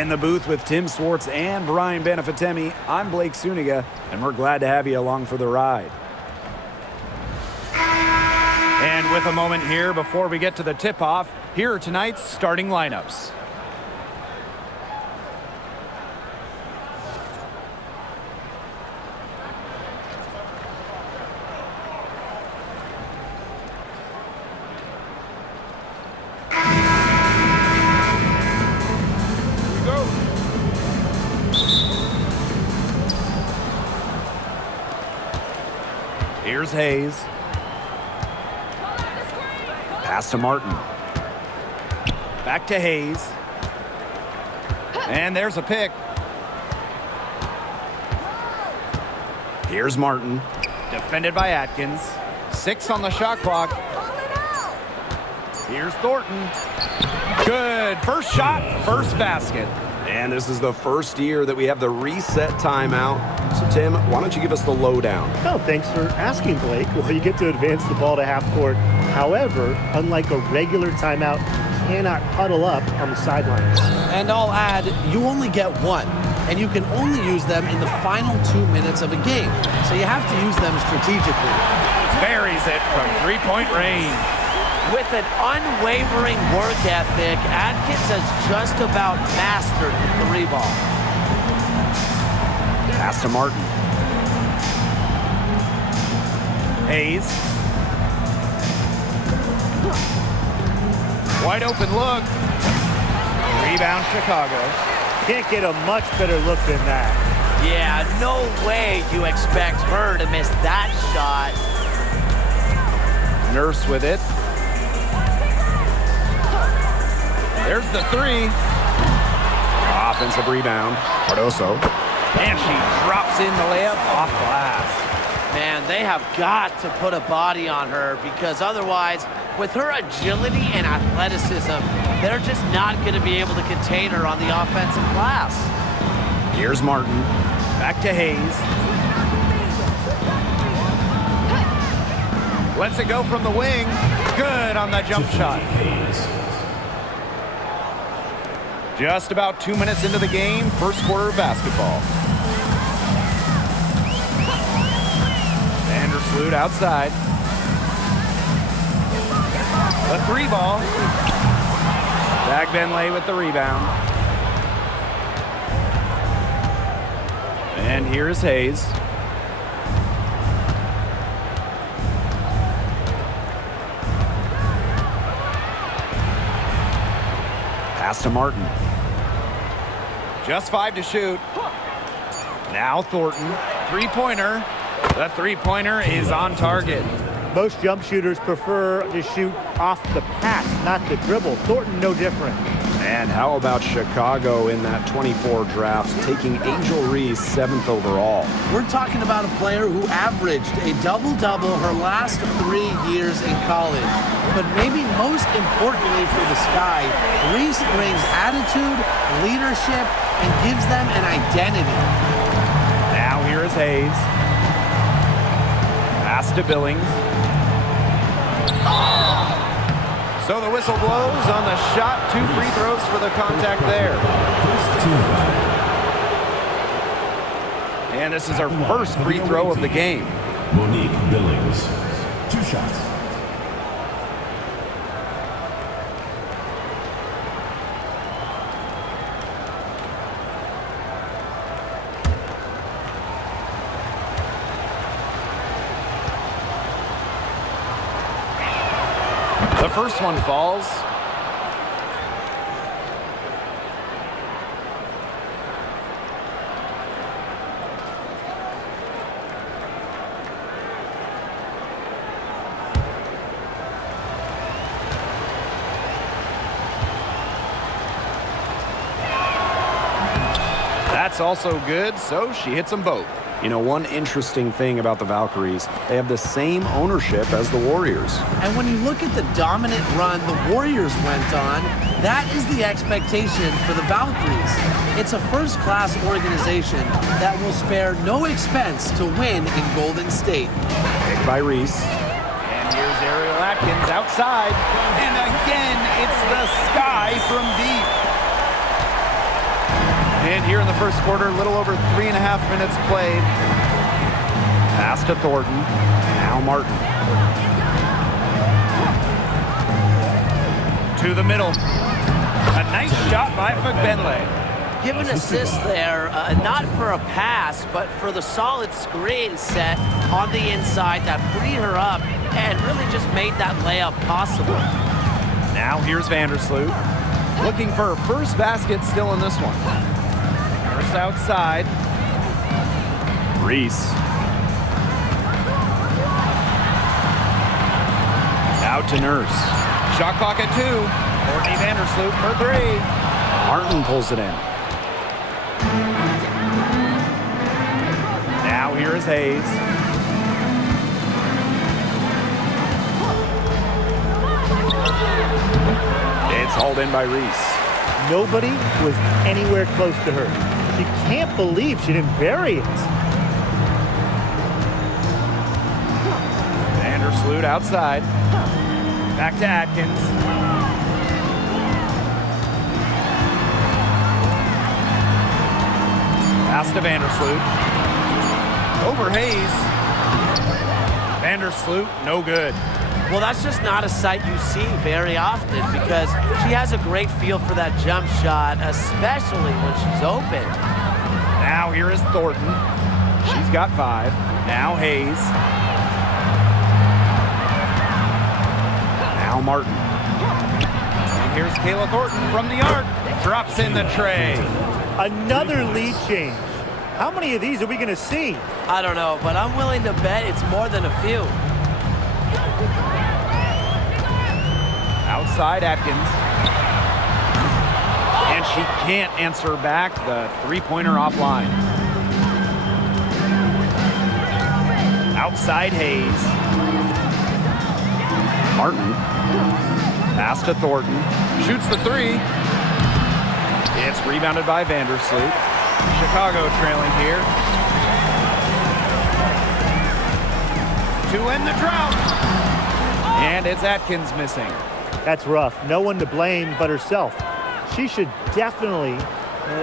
In the booth with Tim Swartz and Brian Benefitemi, I'm Blake Suniga, and we're glad to have you along for the ride. And with a moment here before we get to the tip-off, here are tonight's starting lineups. Here's Hayes. Pass to Martin. Back to Hayes. And there's a pick. Here's Martin. Defended by Atkins. 6 on the shot clock. Here's Thornton. Good. First shot, first basket. And this is the first year that we have the reset timeout. So, Tim, why don't you give us the lowdown? Oh, thanks for asking, Blake. Well, you get to advance the ball to half court. However, unlike a regular timeout, you cannot huddle up on the sidelines. And I'll add, you only get one, and you can only use them in the final 2 minutes of a game. So you have to use them strategically. Buries it from three-point range. With an unwavering work ethic, Atkins has just about mastered the 3-ball. Pass to Martin. Hayes. Wide open look. Rebound Chicago. Can't get a much better look than that. Yeah, no way you expect her to miss that shot. Nurse with it. There's the 3. Offensive rebound. Cardoso. And she drops in the layup off glass. Man, they have got to put a body on her because otherwise, with her agility and athleticism, they're just not going to be able to contain her on the offensive glass. Here's Martin. Back to Hayes. Lets it go from the wing. Good on the jump shot. Just about 2 minutes into the game, first quarter of basketball. Vandersloot outside. The 3-ball. Dagbenley with the rebound. And here's Hayes. Pass to Martin. Just 5 to shoot. Now Thornton. Three-pointer. The three-pointer is on target. Most jump shooters prefer to shoot off the pass, not the dribble. Thornton, no different. And how about Chicago in that 24 draft, taking Angel Reese 7th overall? We're talking about a player who averaged a double-double her last 3 years in college. But maybe most importantly for the Sky, Reese brings attitude, leadership, and gives them an identity. Now here is Hayes. Pass to Billings. So the whistle blows on the shot. 2 free throws for the contact there. And this is our first free throw of the game. Monique Billings, 2 shots. The first one falls. That's also good, so she hits them both. You know, one interesting thing about the Valkyries, they have the same ownership as the Warriors. And when you look at the dominant run the Warriors went on, that is the expectation for the Valkyries. It's a first-class organization that will spare no expense to win in Golden State. Picked by Reese. And here's Ariel Atkins outside. And again, it's the Sky from deep. And here in the first quarter, a little over 3.5 minutes played. Pass to Thornton. Now Martin. To the middle. A nice shot by Fagbenle. Give an assist there, not for a pass, but for the solid screen set on the inside that freed her up and really just made that layup possible. Now here's Vandersloot. Looking for her first basket still in this one. Nurse outside. Reese. Out to Nurse. Shot clock at 2. Courtney Vandersloot for 3. Martin pulls it in. Now here is Hayes. It's hauled in by Reese. Nobody was anywhere close to her. You can't believe she didn't bury it. Vandersloot outside. Back to Atkins. Pass to Vandersloot. Over Hayes. Vandersloot, no good. Well, that's just not a sight you see very often because she has a great feel for that jump shot, especially when she's open. Now here is Thornton. She's got 5. Now Hayes. Now Martin. And here's Kayla Thornton from the arc. Drops in the tray. Another lead change. How many of these are we going to see? I don't know, but I'm willing to bet it's more than a few. Outside Atkins. And she can't answer back the three-pointer offline. Outside Hayes. Martin. Pass to Thornton. Shoots the 3. It's rebounded by Vandersloot. Chicago trailing here. To end the drought. And it's Atkins missing. That's rough. No one to blame but herself. She should definitely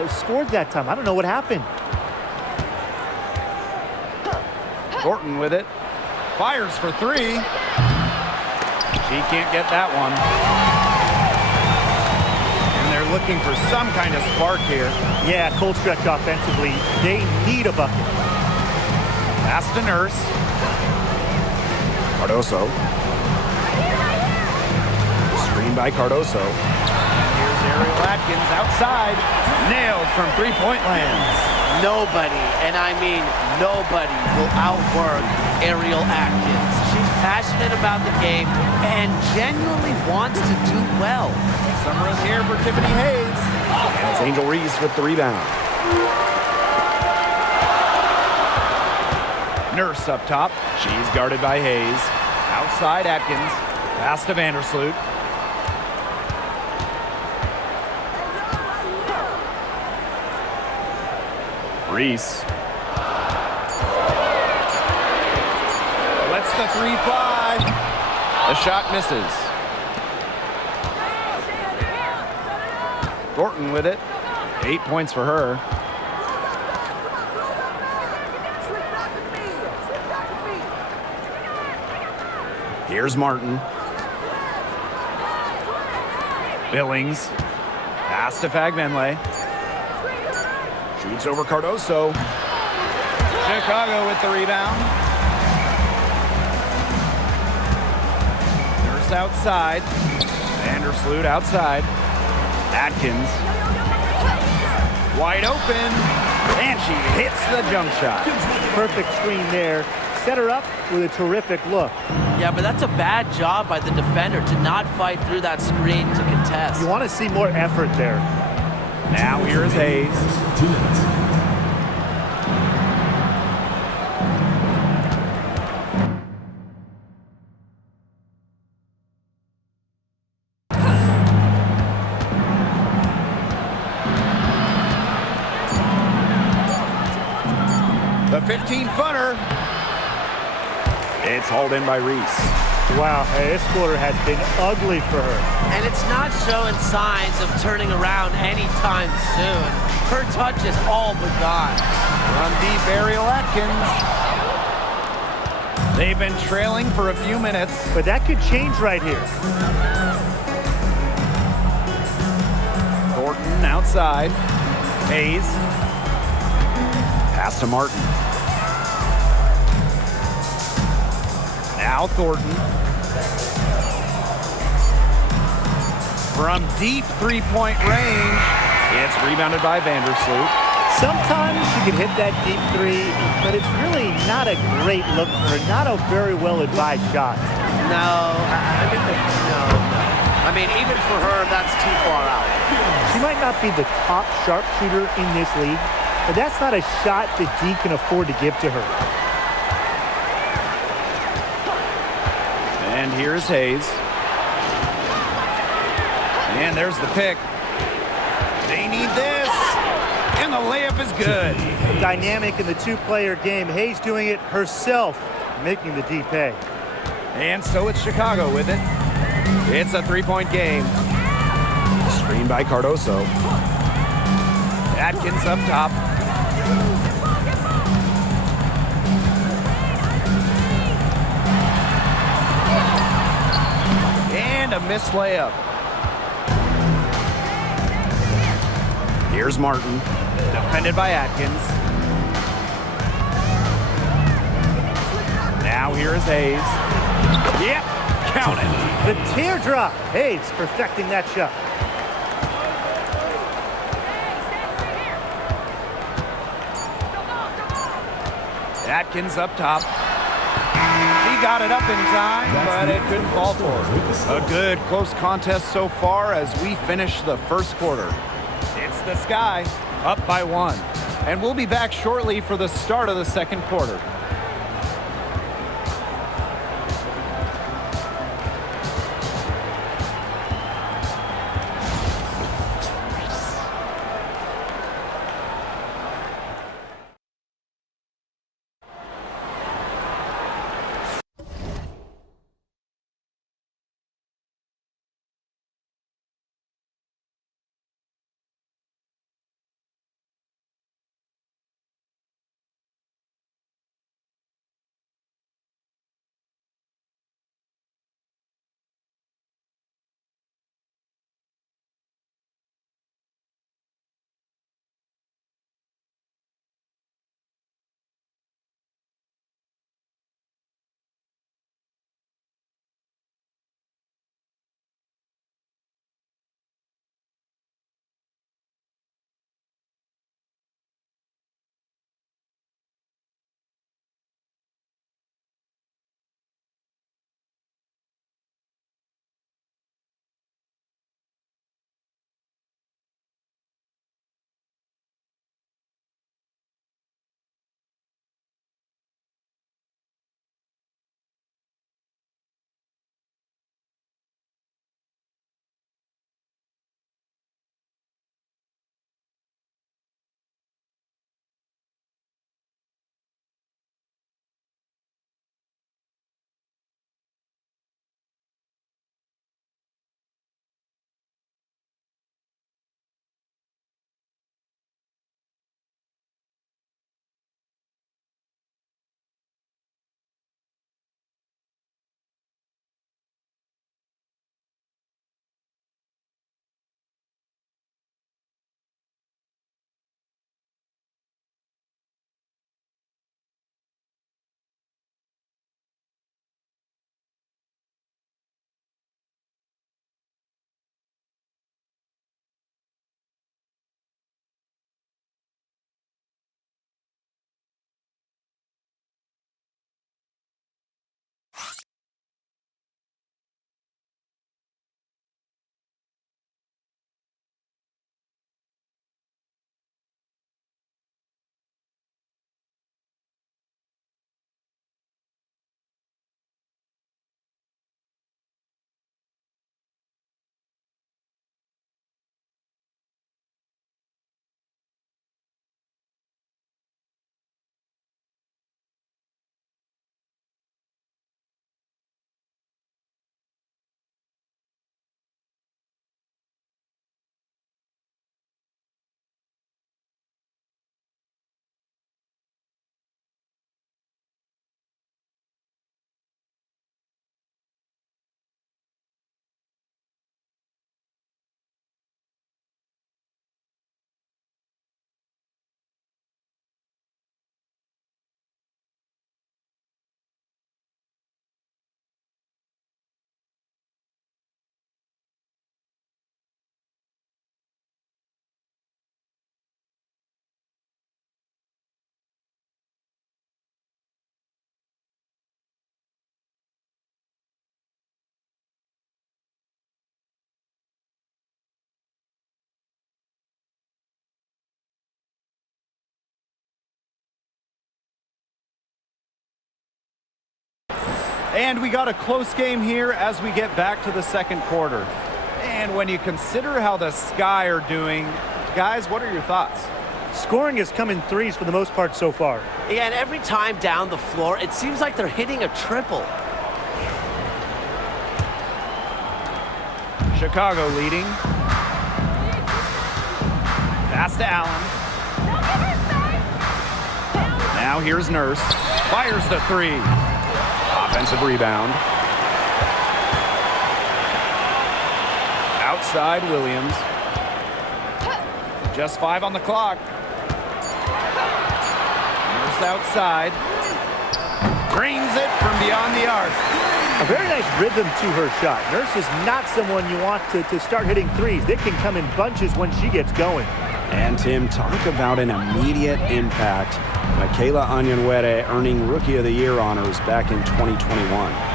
scored that time. I don't know what happened. Thornton with it. Fires for 3. She can't get that one. And they're looking for some kind of spark here. Yeah, cold stretch offensively. They need a bucket. Pass to Nurse. Cardoso. Screen by Cardoso. Here's Ariel Atkins outside. Nailed from three-point land. Nobody, and I mean nobody, will outwork Ariel Atkins. She's passionate about the game and genuinely wants to do well. Some room here for Tiffany Hayes. And it's Angel Reese with the rebound. Nurse up top. She's guarded by Hayes. Outside Atkins. Pass to Vandersloot. Reese. Lets the 3 fly. The shot misses. Thornton with it. 8 points for her. Here's Martin. Billings. Pass to Fagbenle. Shoots over Cardoso. Chicago with the rebound. Nurse outside. Vandersloot outside. Atkins. Wide open. And she hits the jump shot. Perfect screen there. Set her up with a terrific look. Yeah, but that's a bad job by the defender to not fight through that screen to contest. You want to see more effort there. Now here is Hayes. 2 minutes. The 15-footer. It's hauled in by Reese. Wow, this quarter has been ugly for her. And it's not showing signs of turning around anytime soon. her touch is all but gone. From deep aerial Atkins. They've been trailing for a few minutes. But that could change right here. Thornton outside. Hayes. Pass to Martin. Now Thornton. From deep three-point range. It's rebounded by Vandersloot. Sometimes you can hit that deep three, but it's really not a great look for her. Not a very well-advised shot. No. I mean, even for her, that's too far out. She might not be the top sharpshooter in this league, but that's not a shot that D can afford to give to her. And here's Hayes. And there's the pick. They need this. And the layup is good. Dynamic in the two-player game. Hayes doing it herself, making the D pay. And so it's Chicago with it. It's a three-point game. Screen by Cardoso. Atkins up top. And a missed layup. Here's Martin. Defended by Atkins. Now here is Hayes. Yep, count it. The teardrop. Hayes perfecting that shot. Atkins up top. He got it up in time, but it couldn't fall for her. A good close contest so far as we finish the first quarter. It's the Sky up by 1. And we'll be back shortly for the start of the second quarter. And we got a close game here as we get back to the second quarter. And when you consider how the Sky are doing, guys, what are your thoughts? Scoring has come in threes for the most part so far. Yeah, and every time down the floor, it seems like they're hitting a triple. Chicago leading. Pass to Allen. Now here's Nurse. Fires the three. Offensive rebound. Outside Williams. Just 5 on the clock. Nurse outside. Brings it from beyond the arc. A very nice rhythm to her shot. Nurse is not someone you want to start hitting threes. They can come in bunches when she gets going. And Tim, talk about an immediate impact. Michaela Wnba earning Rookie of the Year honors back in 2021.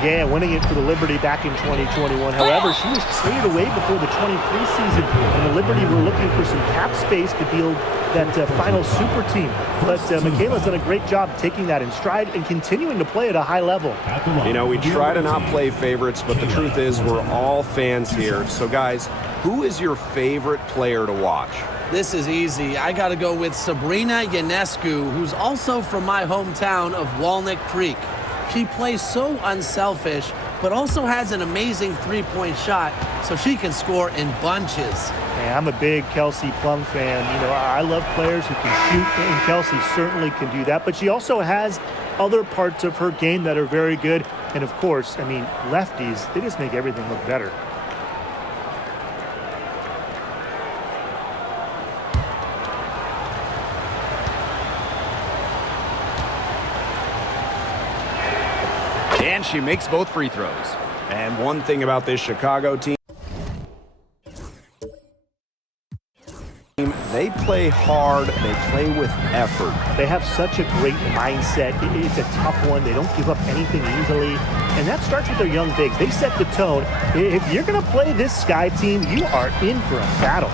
Yeah, winning it for the Liberty back in 2021. However, she was traded away before the 23 season, and the Liberty were looking for some cap space to build that final super team. But Michaela's done a great job taking that in stride and continuing to play at a high level. You know, we try to not play favorites, but the truth is we're all fans here. So, guys, who is your favorite player to watch? This is easy. I got to go with Sabrina Ionescu, who's also from my hometown of Walnut Creek. She plays so unselfish, but also has an amazing three-point shot, so she can score in bunches. Yeah, I'm a big Kelsey Plum fan. You know, I love players who can shoot, and Kelsey certainly can do that. But she also has other parts of her game that are very good. And, of course, I mean, lefties, they just make everything look better. And she makes both free throws. And one thing about this Chicago team, they play hard, they play with effort. They have such a great mindset. It's a tough one. They don't give up anything easily. And that starts with their young bigs. They set the tone. If you're going to play this Sky team, you are in for a battle.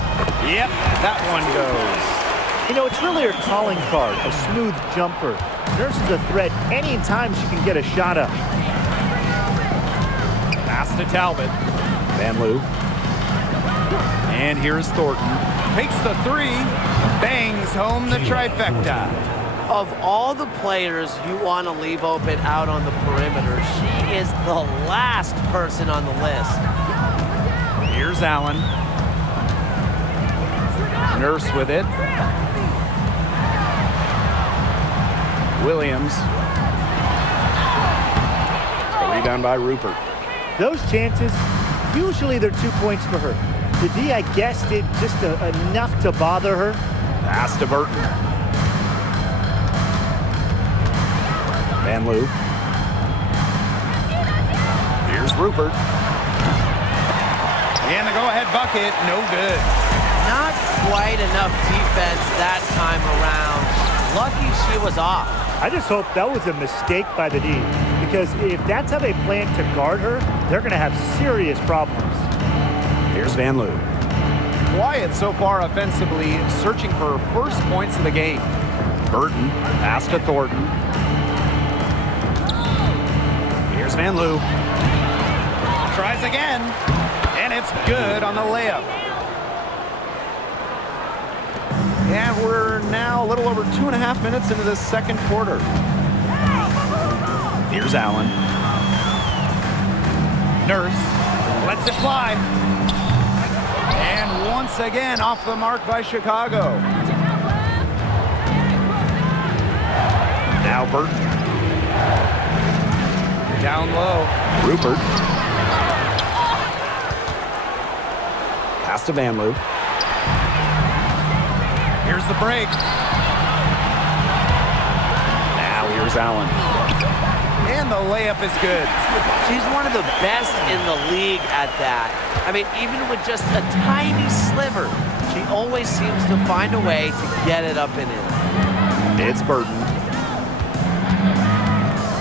Yep, that one goes. You know, it's really her calling card, a smooth jumper. Nurse is a threat anytime she can get a shot up. Pass to Talbot. Van Loo. And here's Thornton. Takes the three. Bangs home the trifecta. Of all the players you want to leave open out on the perimeter, she is the last person on the list. Here's Allen. Nurse with it. Williams. A rebound by Rupert. Those chances, usually they're 2 points for her. The D, I guess, did just enough to bother her. Pass to Burton. Van Loo. Here's Rupert. And the go-ahead bucket, no good. Not quite enough defense that time around. Lucky she was off. I just hope that was a mistake by the D, because if that's how they plan to guard her, they're going to have serious problems. Here's Van Loo. Quiet so far offensively, searching for first points of the game. Burton. Pass to Thornton. Here's Van Loo. Tries again, and it's good on the layup. And we're now a little over 2.5 minutes into this second quarter. Here's Allen. Nurse lets it fly. And once again, off the mark by Chicago. Now Burton. Down low. Rupert. Pass to Van Loo. Here's the break. Now here's Allen. And the layup is good. She's one of the best in the league at that. I mean, even with just a tiny sliver, she always seems to find a way to get it up and in. It's Burton.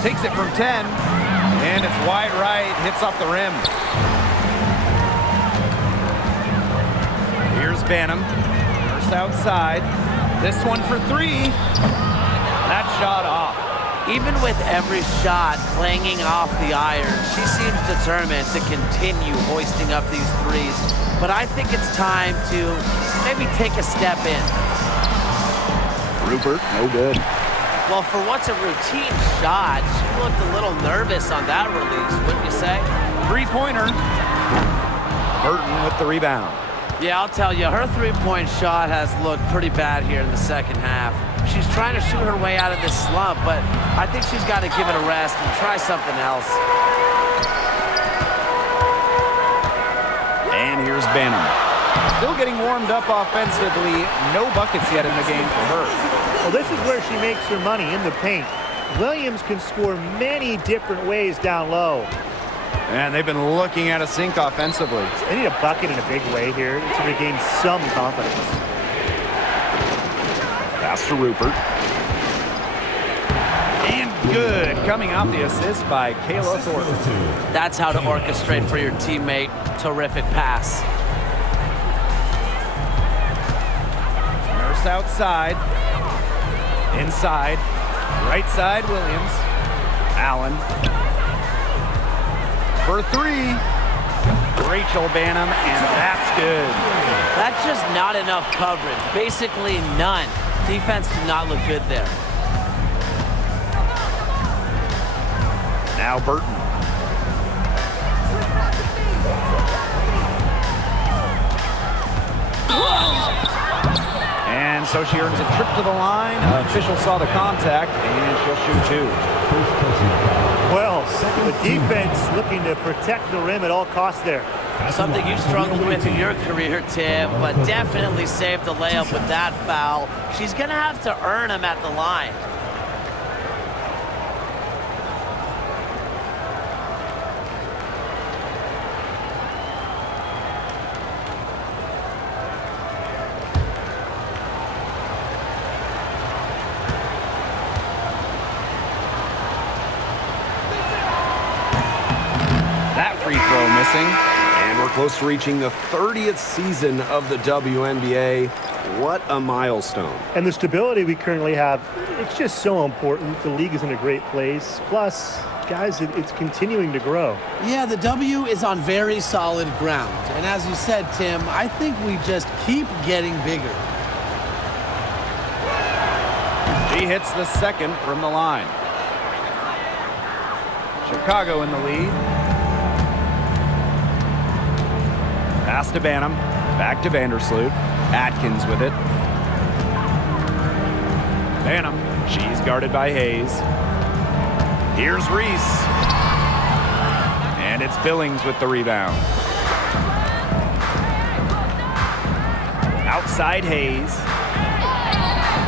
Takes it from 10, and it's wide right, hits off the rim. Here's Banham. Outside. This one for three. That shot off. Even with every shot clanging off the iron, she seems determined to continue hoisting up these threes. But I think it's time to maybe take a step in. Rupert, no good. Well, for what's a routine shot, she looked a little nervous on that release, wouldn't you say? Three-pointer. Burton with the rebound. Yeah, I'll tell you, her three-point shot has looked pretty bad here in the second half. She's trying to shoot her way out of this slump, but I think she's got to give it a rest and try something else. And here's Banham. Still getting warmed up offensively. No buckets yet in the game for her. Well, this is where she makes her money, in the paint. Williams can score many different ways down low. And they've been looking at a sink offensively. They need a bucket in a big way here to regain some confidence. Pass to Rupert. And good, coming off the assist by Kayla Thornton. That's how to orchestrate for your teammate. Terrific pass. Nurse outside. Inside. Right side, Williams. Allen. For three. Rachel Banham, and that's good. That's just not enough coverage. Basically none. Defense did not look good there. Now Burton. And so she earns a trip to the line. Official saw the contact, and she'll shoot two. Well, the defense looking to protect the rim at all costs there. Something you struggled with in your career, Tim, but definitely saved the layup with that foul. She's going to have to earn him at the line. Free throw missing. And we're close to reaching the 30th season of the WNBA. What a milestone. And the stability we currently have, it's just so important. The league is in a great place. Plus, guys, it's continuing to grow. Yeah, the W is on very solid ground. And as you said, Tim, I think we just keep getting bigger. She hits the second from the line. Chicago in the lead. Pass to Banham, back to Vandersloot. Atkins with it. Banham, she's guarded by Hayes. Here's Reese. And it's Billings with the rebound. Outside Hayes.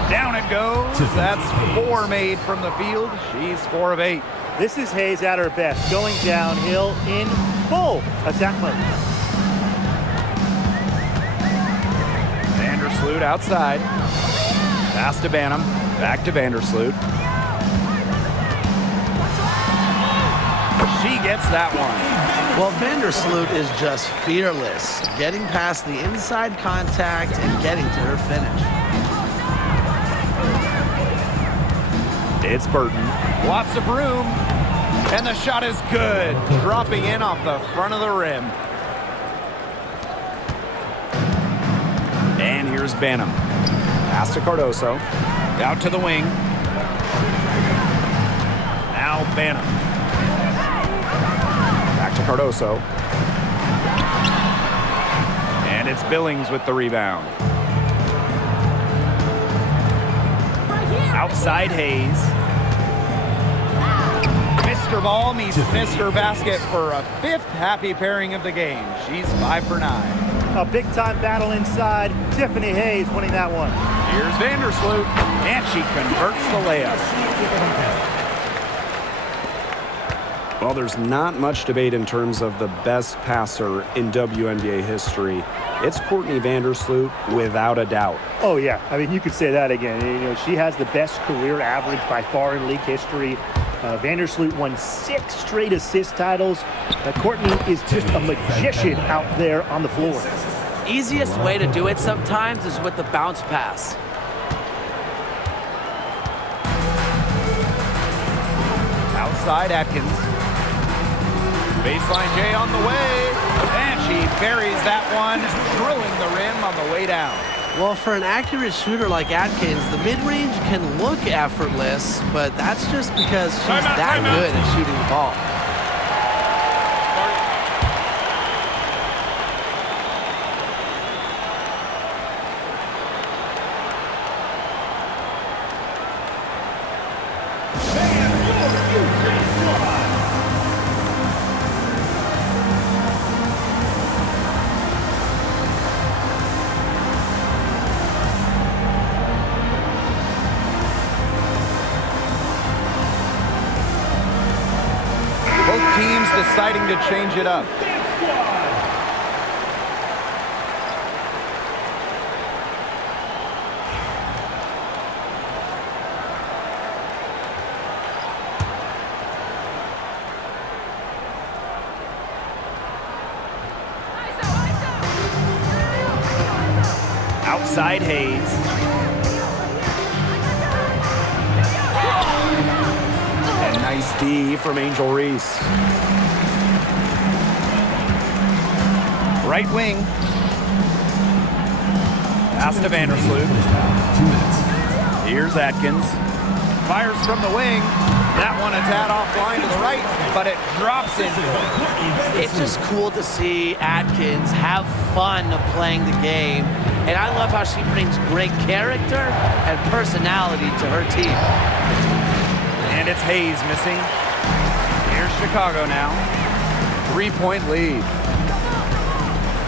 Down it goes. That's four made from the field. She's 4 of 8. This is Hayes at her best, going downhill in full attack mode. Vandersloot outside. Pass to Banham. Back to Vandersloot. She gets that one. Well, Vandersloot is just fearless, getting past the inside contact and getting to her finish. It's Burton. Lots of room. And the shot is good. Dropping in off the front of the rim. And here's Banham. Pass to Cardoso. Out to the wing. Now Banham. Back to Cardoso. And it's Billings with the rebound. Outside Hayes. Mr. Ball meets Mr. Basket for a 5th happy pairing of the game. She's 5 for 9. A big-time battle inside. Tiffany Hayes winning that one. Here's Vandersloot, and she converts the layup. Well, there's not much debate in terms of the best passer in WNBA history. It's Courtney Vandersloot, without a doubt. Oh, yeah. I mean, you could say that again. You know, she has the best career average by far in league history. Vandersloot won 6 straight assist titles. Courtney is just a magician out there on the floor. Easiest way to do it sometimes is with the bounce pass. inside, Atkins. Baseline J on the way, and she buries that one, drilling the rim on the way down. Well, for an accurate shooter like Atkins, the mid-range can look effortless, but that's just because she's that good at shooting the ball. Both teams deciding to change it up. Outside Hayes. And nice D from Angel Reese. Right wing. Pass to Vandersloot. 2 minutes. Here's Atkins. Fires from the wing. That one a tad offline to the right, but it drops in. It's just cool to see Atkins have fun playing the game, and I love how she brings great character and personality to her team. And it's Hayes missing. Here's Chicago now. 3-point lead.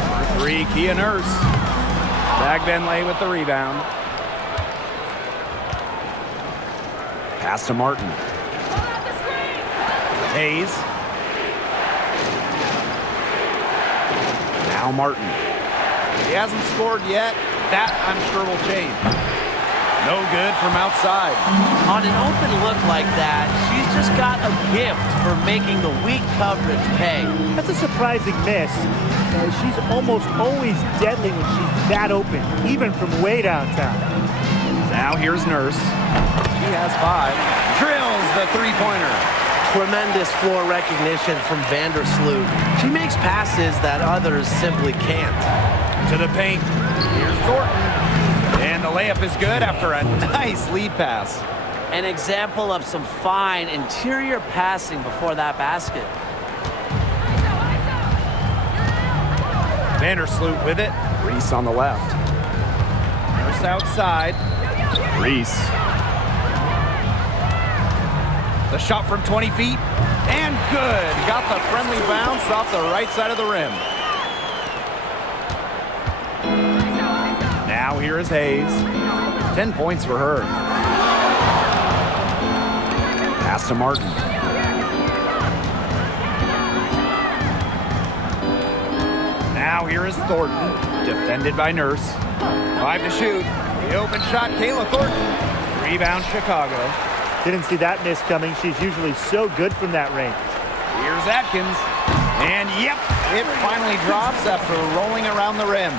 For 3, Kia Nurse. Bagbenlay with the rebound. Pass to Martin. Hayes. Now Martin. He hasn't scored yet. That, I'm sure, will change. No good from outside. On an open look like that, she's just got a gift for making the weak coverage pay. That's a surprising miss. She's almost always deadly when she's that open, even from way downtown. Now here's Nurse. She has 5. Drills the three-pointer. Tremendous floor recognition from Vandersloot. She makes passes that others simply can't. To the paint. Here's Thornton. And the layup is good after a nice lead pass. An example of some fine interior passing before that basket. Vandersloot with it. Reese on the left. Nurse outside. Reese. The shot from 20 feet. And good. Got the friendly bounce off the right side of the rim. Now here is Hayes. 10 points for her. Pass to Martin. Now here is Thornton. Defended by Nurse. 5 to shoot. The open shot, Kayla Thornton. Rebound, Chicago. Didn't see that miss coming. She's usually so good from that range. Here's Atkins. And yep, it finally drops after rolling around the rim.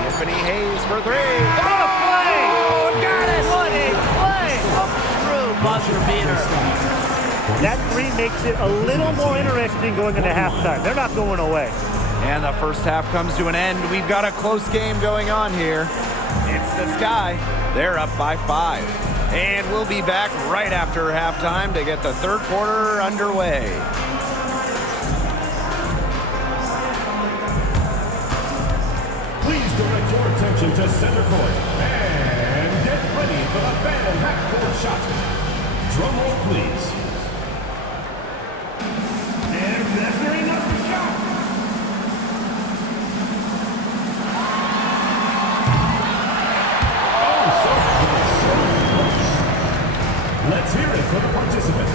Tiffany Hayes for 3. Oh, got it! What a play! A true buzzer beater. That 3 makes it a little more interesting going into halftime. They're not going away. And the first half comes to an end. We've got a close game going on here. It's the Sky. They're up by 5. And we'll be back right after halftime to get the third quarter underway. Please direct your attention to center court and get ready for the final half-court shot. Drum roll, please. And measuring up the shot. Oh, so close. Let's hear it for the participant.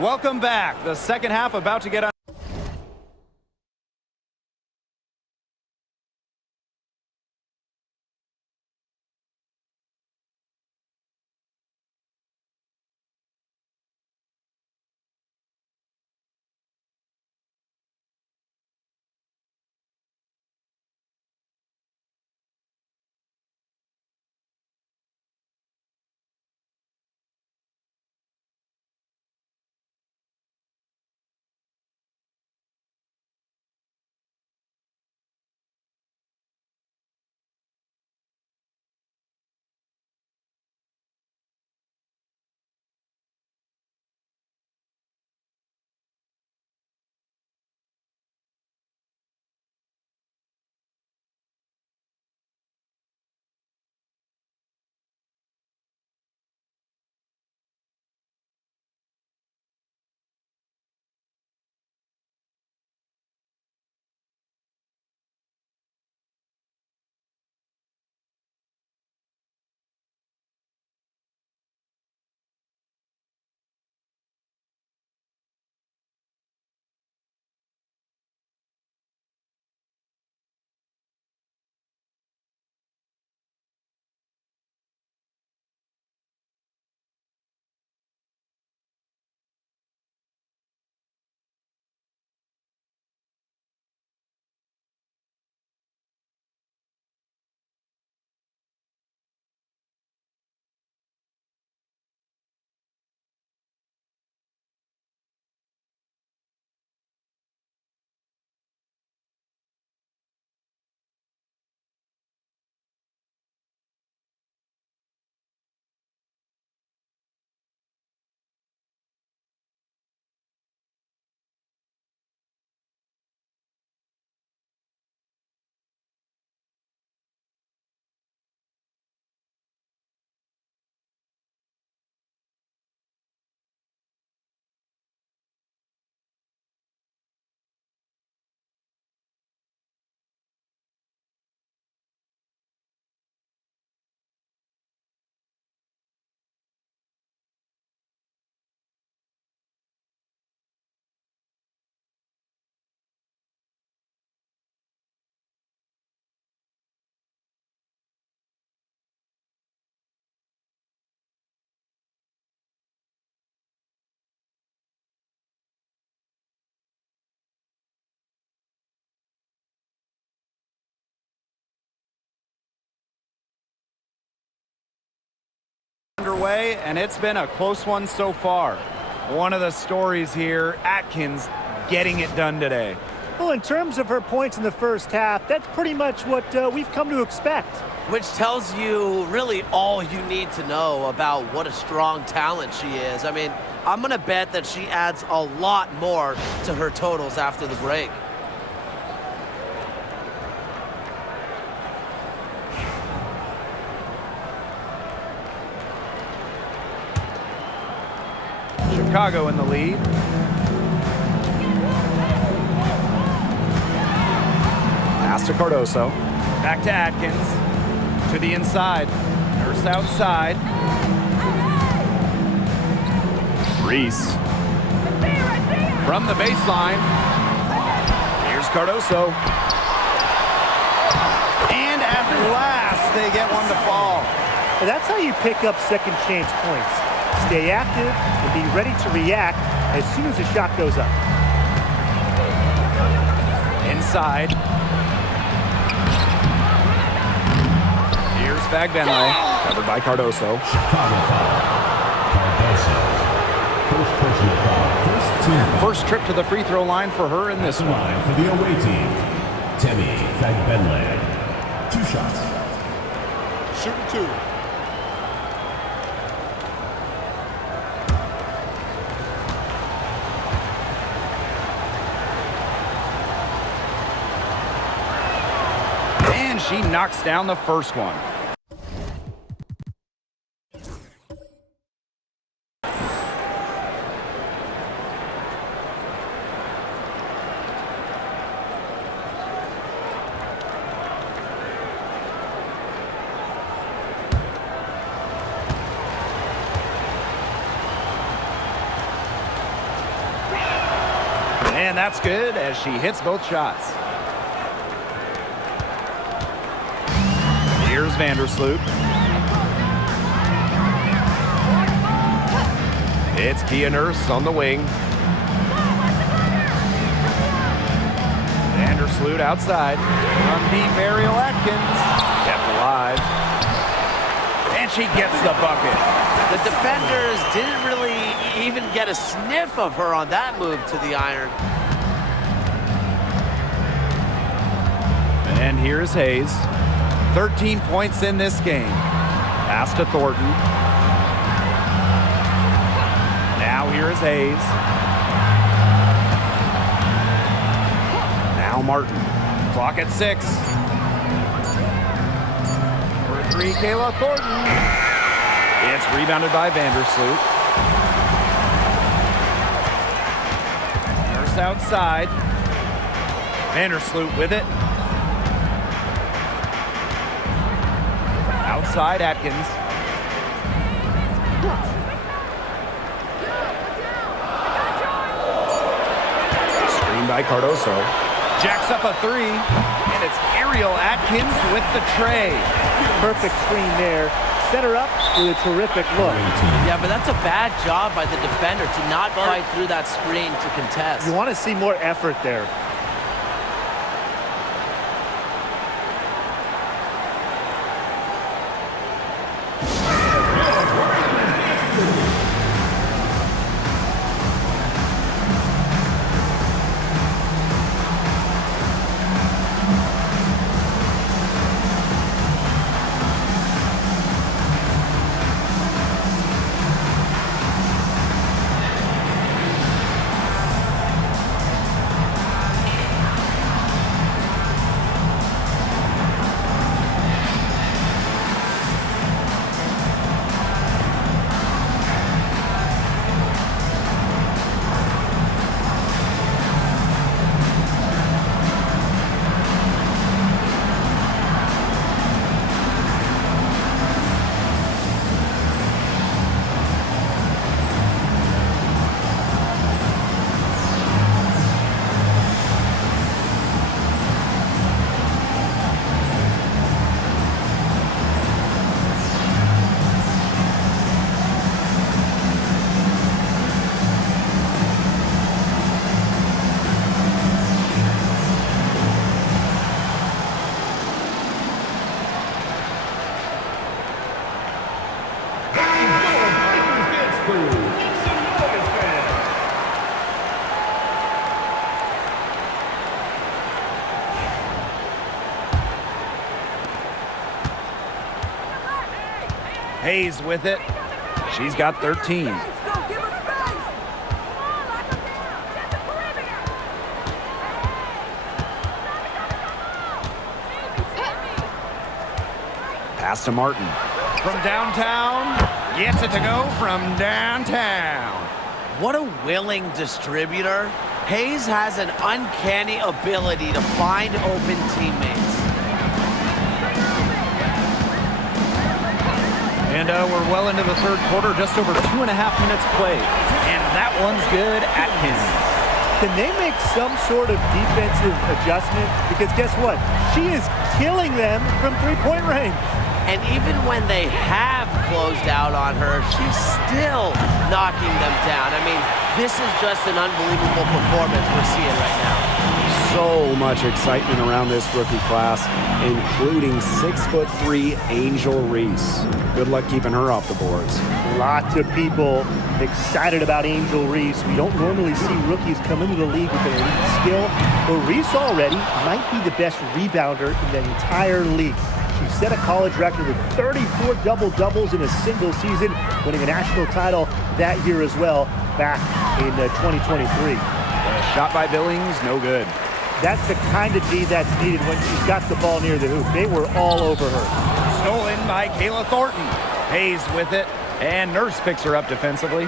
Welcome back. The second half about to get underway, and it's been a close one so far. One of the stories here, Atkins getting it done today. Well, in terms of her points in the first half, that's pretty much what we've come to expect. Which tells you really all you need to know about what a strong talent she is. I mean, I'm going to bet that she adds a lot more to her totals after the break. Chicago in the lead. Pass to Cardoso. Back to Atkins. To the inside. Nurse outside. Reese. From the baseline. Here's Cardoso. And at last, they get one to fall. And that's how you pick up second chance points. Stay active and be ready to react as soon as the shot goes up. Inside. Here's Valykries. Covered by Cardoso. Chicago foul. Cardoso. First personal foul. First team foul. First trip to the free throw line for her in this At the one. line for the away team, Temi Fagbenle. 2 shots. Shooting 2. And she knocks down the first one. And that's good as she hits both shots. Here's Vandersloot. It's Kia Nurse on the wing. Vandersloot outside. From deep, Ariel Atkins. Kept alive. And she gets the bucket. The defenders didn't really even get a sniff of her on that move to the iron. And here's Hayes. 13 points in this game. Pass to Thornton. Now here is Hayes. Now Martin. Clock at 6. For 3, Kayla Thornton. It's rebounded by Vandersloot. Nurse outside. Vandersloot with it. Outside Atkins. Screen by Cardoso. Jacks up a 3. And it's Ariel Atkins with the tray. Perfect screen there. Set her up with a terrific look. Yeah, but that's a bad job by the defender to not fight through that screen to contest. You want to see more effort there. Hayes with it. She's got 13. Pass to Martin. From downtown, gets it to go from downtown. What a willing distributor. Hayes has an uncanny ability to find open teammates. And we're well into the third quarter, just over 2.5 minutes played. And that one's good, Atkins. Can they make some sort of defensive adjustment? Because guess what? She is killing them from three-point range. And even when they have closed out on her, she's still knocking them down. I mean, this is just an unbelievable performance we're seeing right now. So much excitement around this rookie class, including 6'3" Angel Reese. Good luck keeping her off the boards. Lots of people excited about Angel Reese. We don't normally see rookies come into the league with an elite skill, but Reese already might be the best rebounder in the entire league. She set a college record with 34 double-doubles in a single season, winning a national title that year as well, back in 2023. Shot by Billings, no good. That's the kind of D that's needed when she's got the ball near the hoop. They were all over her. Stolen by Kayla Thornton. Hayes with it, and Nurse picks her up defensively.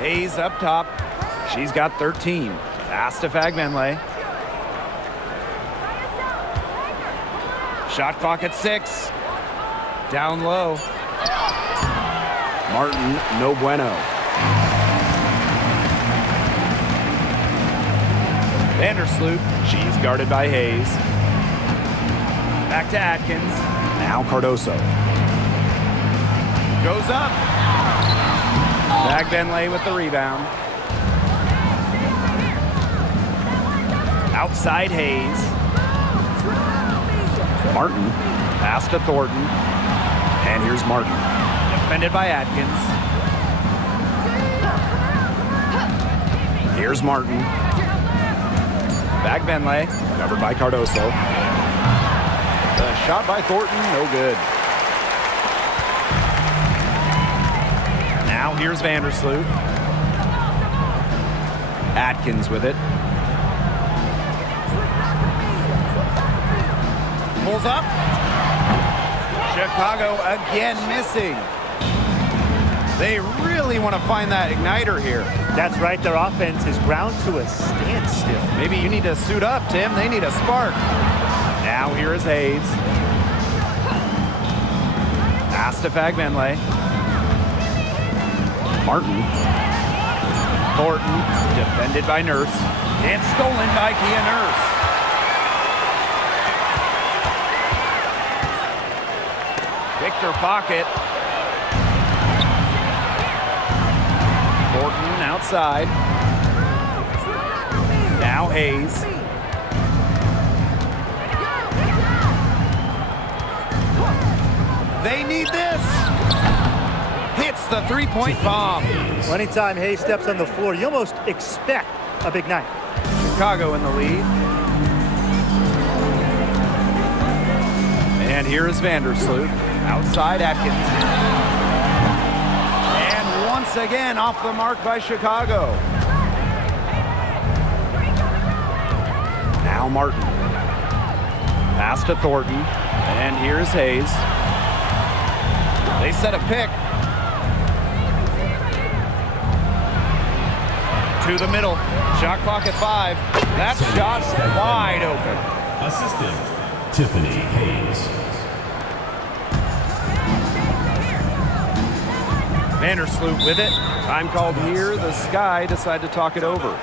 Hayes up top. She's got 13. Pass to Fagbenle. Shot clock at 6. Down low. Martin, no bueno. Vandersloot. She's guarded by Hayes. Back to Atkins. Now Cardoso. Goes up. Benley with the rebound. Outside Hayes. Martin. Pass to Thornton. And here's Martin. Defended by Atkins. Here's Martin. Benley. Covered by Cardoso. The shot by Thornton, no good. Now here's Vandersloot. Atkins with it. Pulls up. Chicago again missing. They really want to find that igniter here. That's right. Their offense is ground to a standstill. Maybe you need to suit up, Tim. They need a spark. Now here is Hayes. Pass to Benley. Martin. Thornton, defended by Nurse. And stolen by Kia Nurse. Victor pocket. Thornton outside. Now Hayes. They need this. Hits the three-point bomb. Well, anytime Hayes steps on the floor, you almost expect a big night. Chicago in the lead. And here is Vandersloot. Outside Atkins. And once again off the mark by Chicago. Now Martin. Pass to Thornton. And here's Hayes. They set a pick. To the middle. Shot clock at 5. That shot's wide open. Assistant, Tiffany Hayes. Vandersloot with it. Time called here. The Sky decide to talk it over.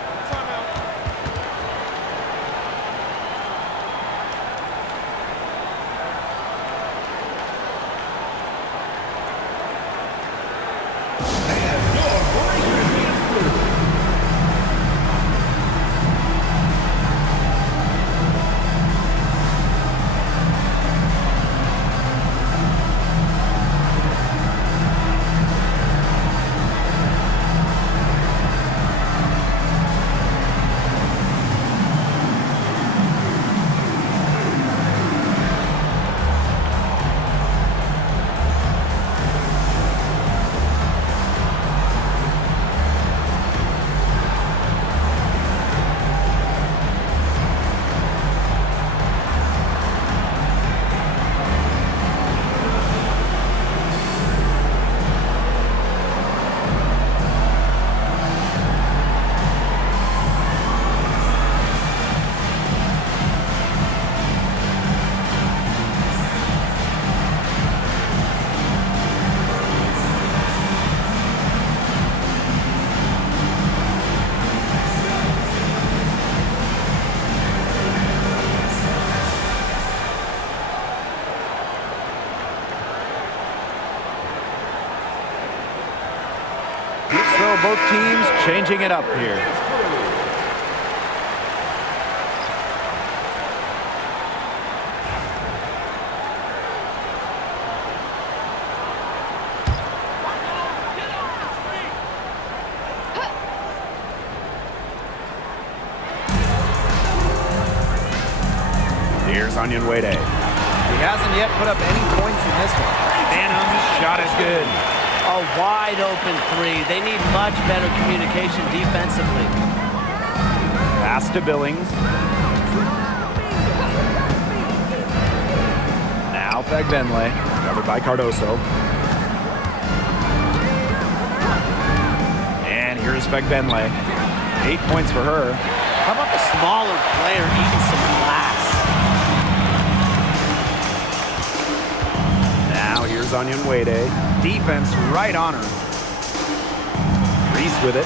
So both teams changing it up here. Here's Wnba. He hasn't yet put up any points in this one. Phantom's shot is good. A wide open 3. They need much better communication defensively. Pass to Billings. Now Benley. Covered by Cardoso. And here's Benley. 8 points for her. How about the smaller player eating some glass? Now here's Wnba. Defense right on her. Reese with it.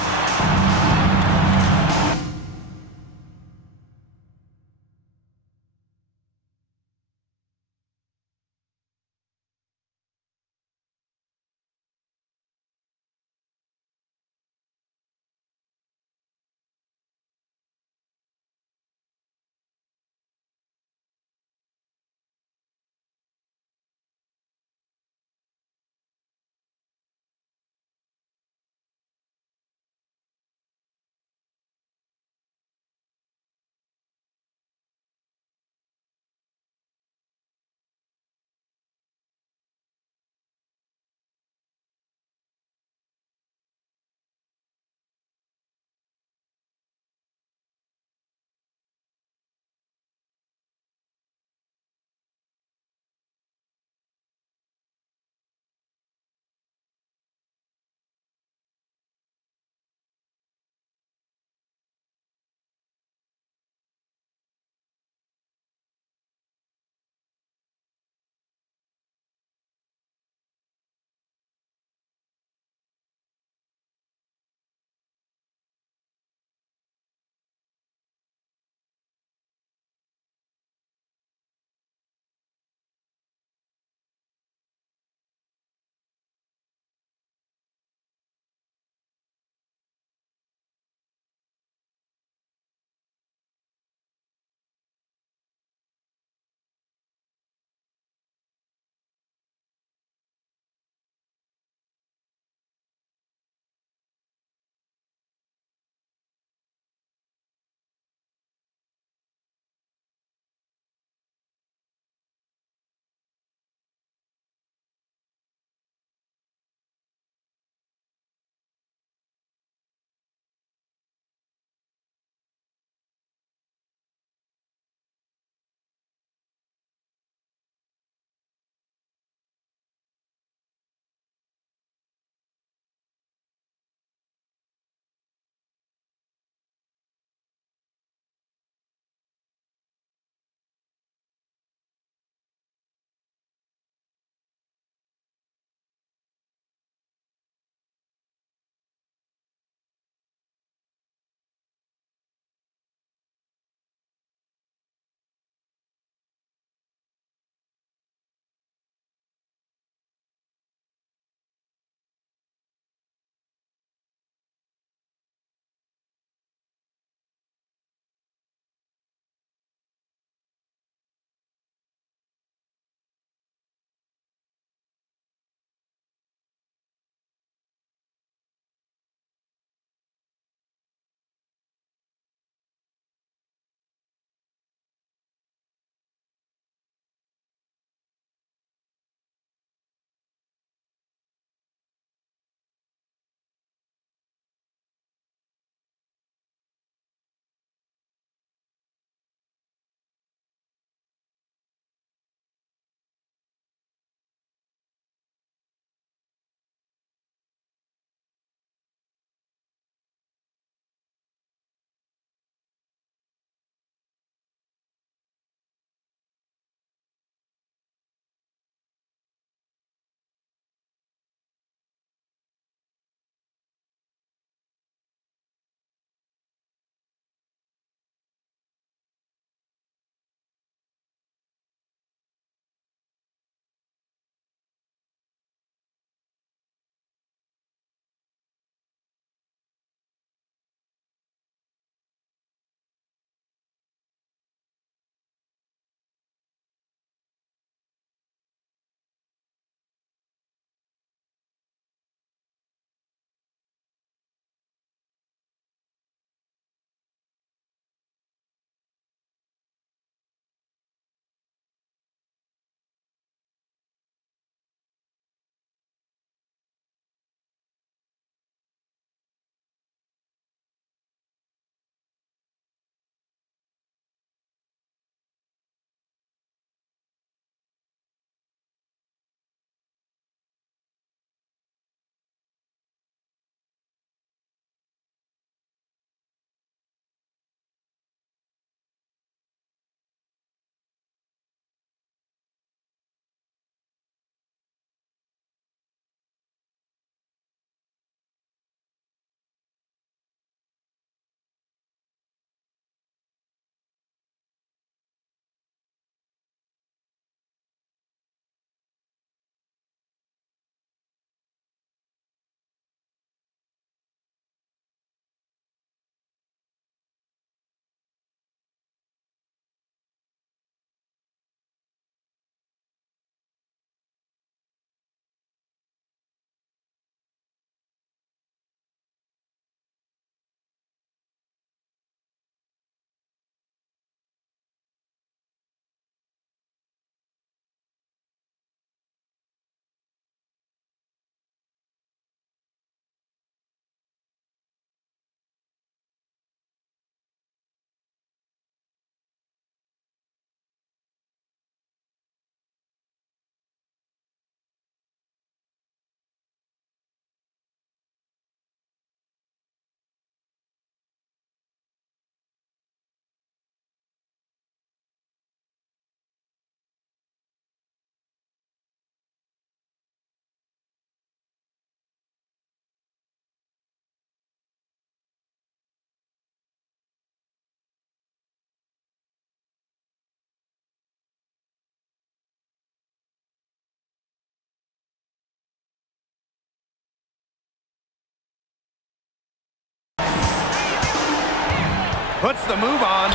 Puts the move on.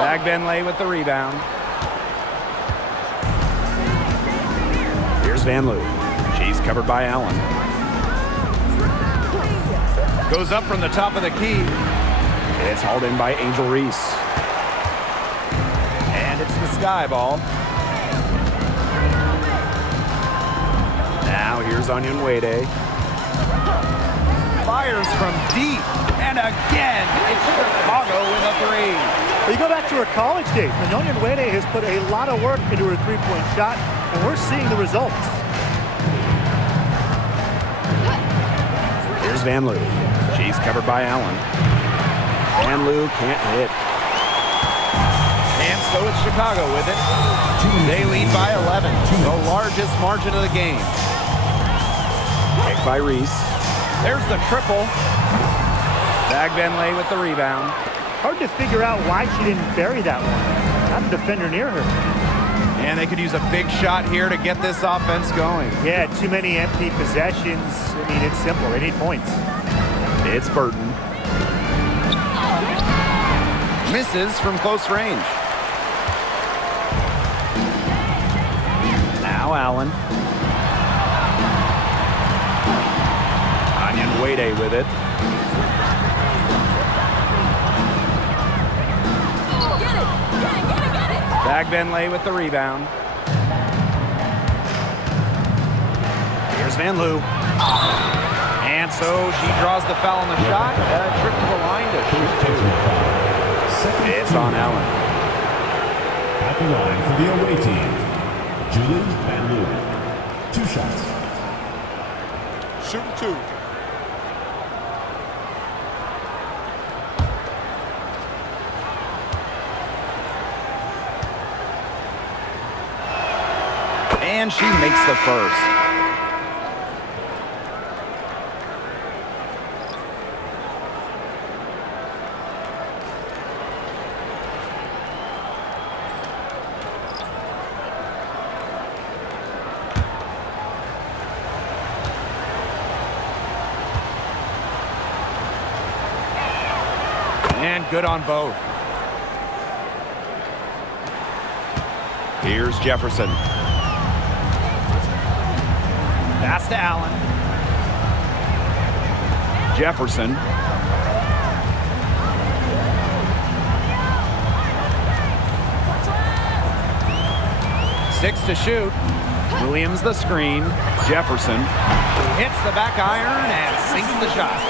Bagbenlay with the rebound. Here's Van Loo. She's covered by Allen. Goes up from the top of the key. It's hauled in by Angel Reese. And it's the sky ball. Now here's Wnba. Fires from deep. And again, it's Chicago with a three. Well, you go back to her college days. Wnba has put a lot of work into her three-point shot, and we're seeing the results. Here's Van Loo. She's covered by Allen. Van Loo can't hit. And so it's Chicago with it. They lead by 11, the largest margin of the game. Picked by Reese. There's the triple. Bagbenlay with the rebound. Hard to figure out why she didn't bury that one. Not a defender near her. And they could use a big shot here to get this offense going. Yeah, too many empty possessions. I mean, it's simple. They need points. It's Burton. Misses from close range. Now Allen. Wnba with it. Bagbenlay with the rebound. Here's Van Loo. And so she draws the foul on the shot. Trip to the line to shoot two. It's on Allen. At the line for the away team, Julie Van Loo. 2 shots. Shooting 2. And she makes the first. And good on both. Here's Jefferson. Pass to Allen. Jefferson. Six to shoot. Williams the screen. Jefferson. Hits the back iron and sinks the shot.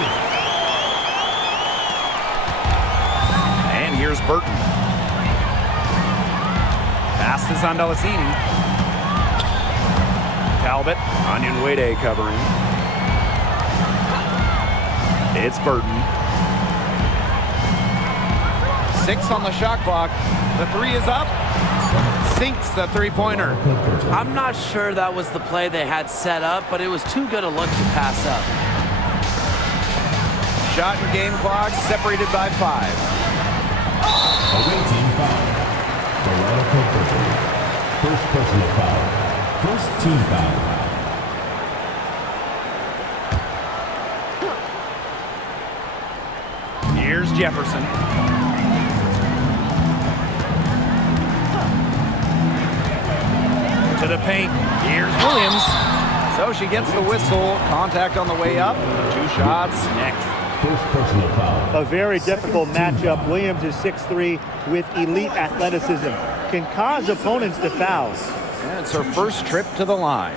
And here's Burton. Passes on Delasini. Talbot. Wnba covering. It's Burton. 6 on the shot clock. The three is up. Sinks the three-pointer. I'm not sure that was the play they had set up, but it was too good a look to pass up. Shot and game clock separated by 5. Away team foul. Veronica Burton. First personal foul. First team foul. Here's Jefferson. To the paint. Here's Williams. So she gets the whistle. Contact on the way up. 2 shots next. First personal foul. A very difficult matchup. Williams is 6'3" with elite athleticism. Can cause opponents to foul. And it's her first trip to the line.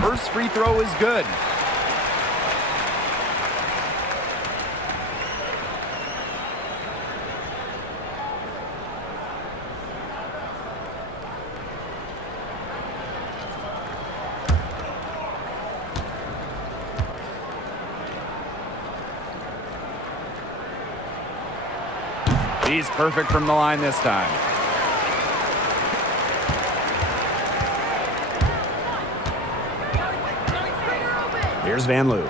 First free throw is good. He's perfect from the line this time. Here's Van Loo.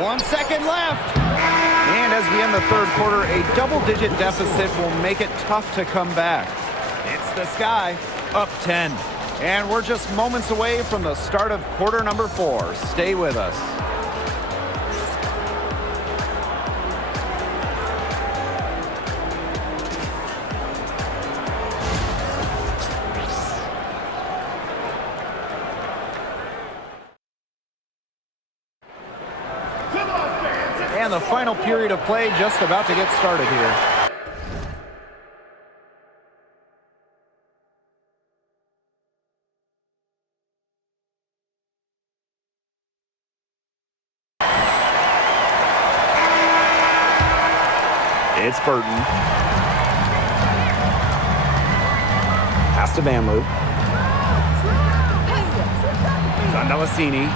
One second left. And as we end the third quarter, a double-digit deficit will make it tough to come back. It's the Sky, up 10. And we're just moments away from the start of quarter number 4. Stay with us. And the final period of play just about to get started here. It's Burton. Pass to Van Loo. Zandalasini.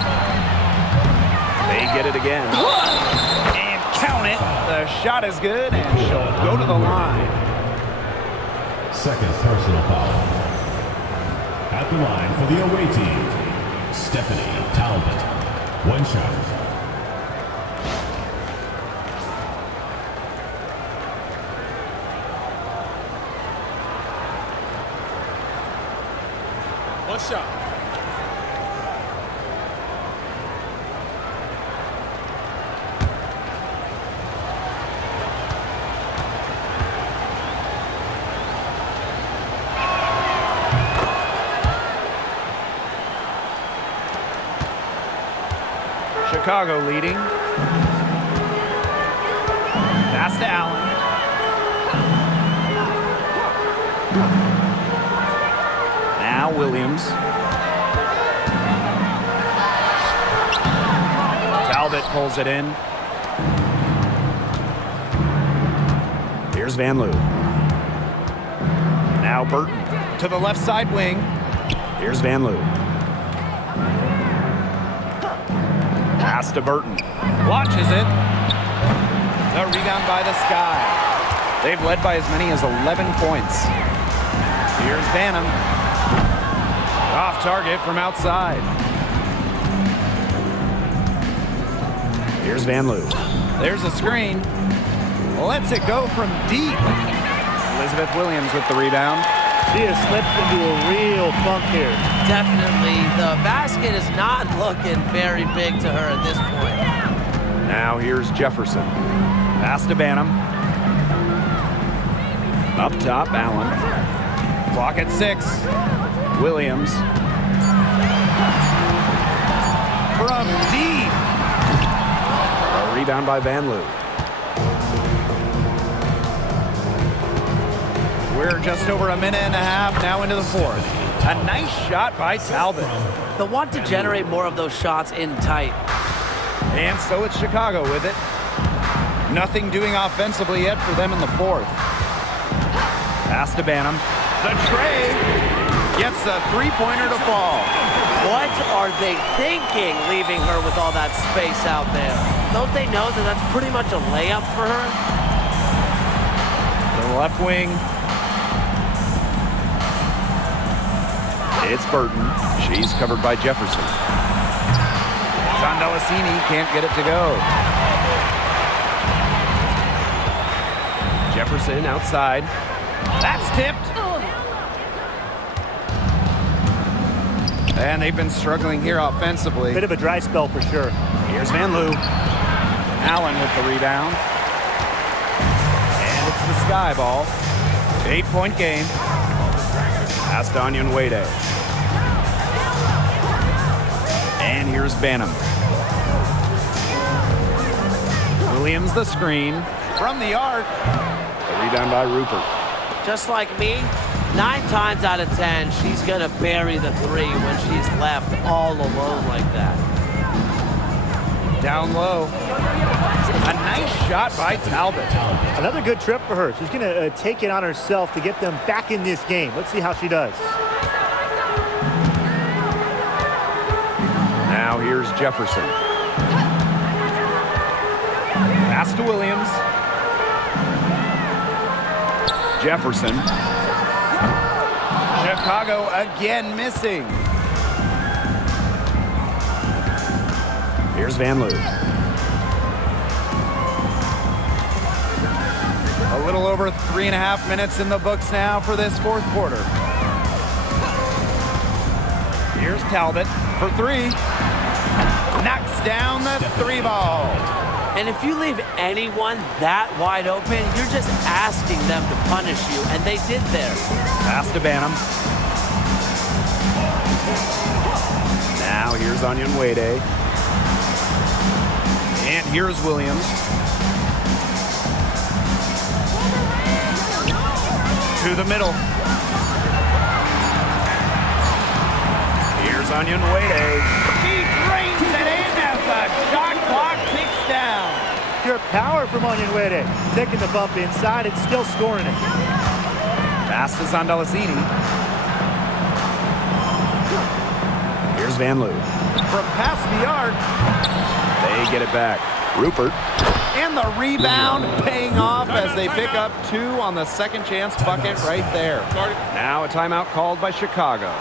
They get it again. And count it. The shot is good, and she'll go to the line. Second personal foul. At the line for the away team, Stephanie Talbot. One shot. One shot. Chicago leading. Pass to Allen. Now Williams. Talbot pulls it in. Here's Van Loo. Now Burton. To the left side wing. Here's Van Loo. Pass to Burton. Watches it. The rebound by the Sky. They've led by as many as 11 points. Here's Banham. Off target from outside. Here's Van Loo. There's a screen. Lets it go from deep. Elizabeth Williams with the rebound. She has slipped into a real funk here. Definitely. The basket is not looking very big to her at this point. Now here's Jefferson. Pass to Banham. Up top, Allen. Clock at 6. Williams. From deep. A rebound by Van Loo. We're just over a minute and a half now into the fourth. A nice shot by Talbot. They'll want to generate more of those shots in tight. And so it's Chicago with it. Nothing doing offensively yet for them in the fourth. Pass to Banham. The tray gets a three-pointer to fall. What are they thinking, leaving her with all that space out there? Don't they know that that's pretty much a layup for her? The left wing. It's Burton. She's covered by Jefferson. Zandalasini can't get it to go. Jefferson outside. That's tipped. And they've been struggling here offensively. Bit of a dry spell for sure. Here's Van Loo. Allen with the rebound. And it's the Sky ball. 8-point game. Pass to Wnba. And here's Banham. Williams the screen. From the arc. A rebound by Rupert. Just like me, 9 times out of 10, she's going to bury the 3 when she's left all alone like that. Down low. A nice shot by Talbot. Another good trip for her. She's going to take it on herself to get them back in this game. Let's see how she does. Now here's Jefferson. Pass to Williams. Chicago again missing. Here's Van Loo. A little over 3.5 minutes in the books now for this fourth quarter. Here's Talbot for three. Knocks down the three ball. And if you leave anyone that wide open, you're just asking them to punish you, and they did there. Pass to Banham. Now here's Wnba. And here's Williams. To the middle. Here's Wnba. He drains it in as the shot clock ticks down. Pure power from Wnba. Taking the bump inside and still scoring it. Pass to Zandalazini. Here's Van Loo. From past the arc. They get it back. Rupert. And the rebound paying off as they pick up 2 on the second chance bucket right there. Now a timeout called by Chicago.